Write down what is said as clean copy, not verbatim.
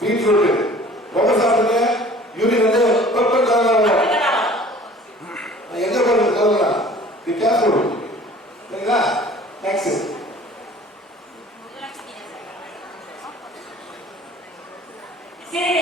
Beetroot ரொம்ப சாப்பிடுங்க. Urine வந்து பர்பிள் கலர்ல வரும். எங்க போறது கலர்ல பி கேர்ஃபுல். சரிங்களா? நெக்ஸ்ட் சரி